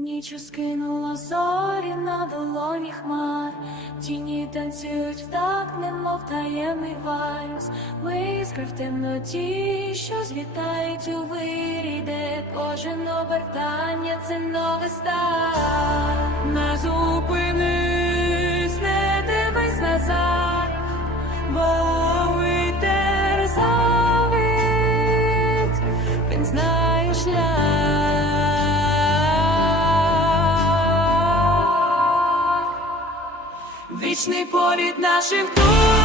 Ніч скинула зорі на долоні хмар, тіні танцюють в такт, немов таємний вальс. Ми іскри в темноті, що злітають у вирі, кожен обертання це новий старт. Не зупинись, не дивись назад, бо вітер завить, він знає шлях. Вічний політ наших душ,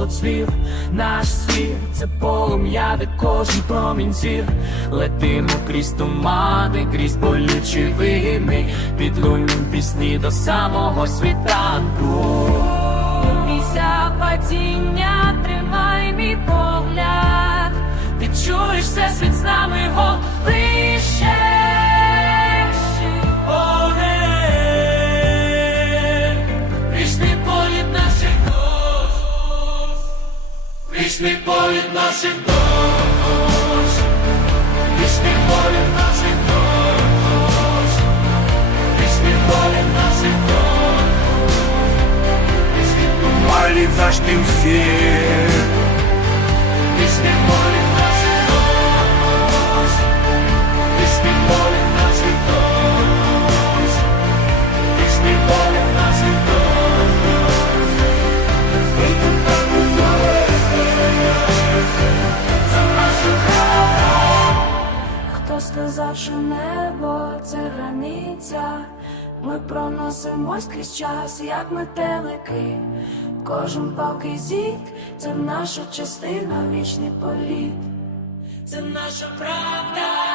холод слів. Наш світ це полум'я, де кожен промінь зір. Летимо крізь тумани, крізь болючі вини, під лунням пісні до самого світанку. Вічний політ наших душ, вічний політ наших душ, вічний політ наших душ, вічний політ заждем всіх, вічний політ Що небо це границя? Ми проносимось крізь час, як метелики. Кожен палкий зіт це наша частина, вічний політ. Це наша правда.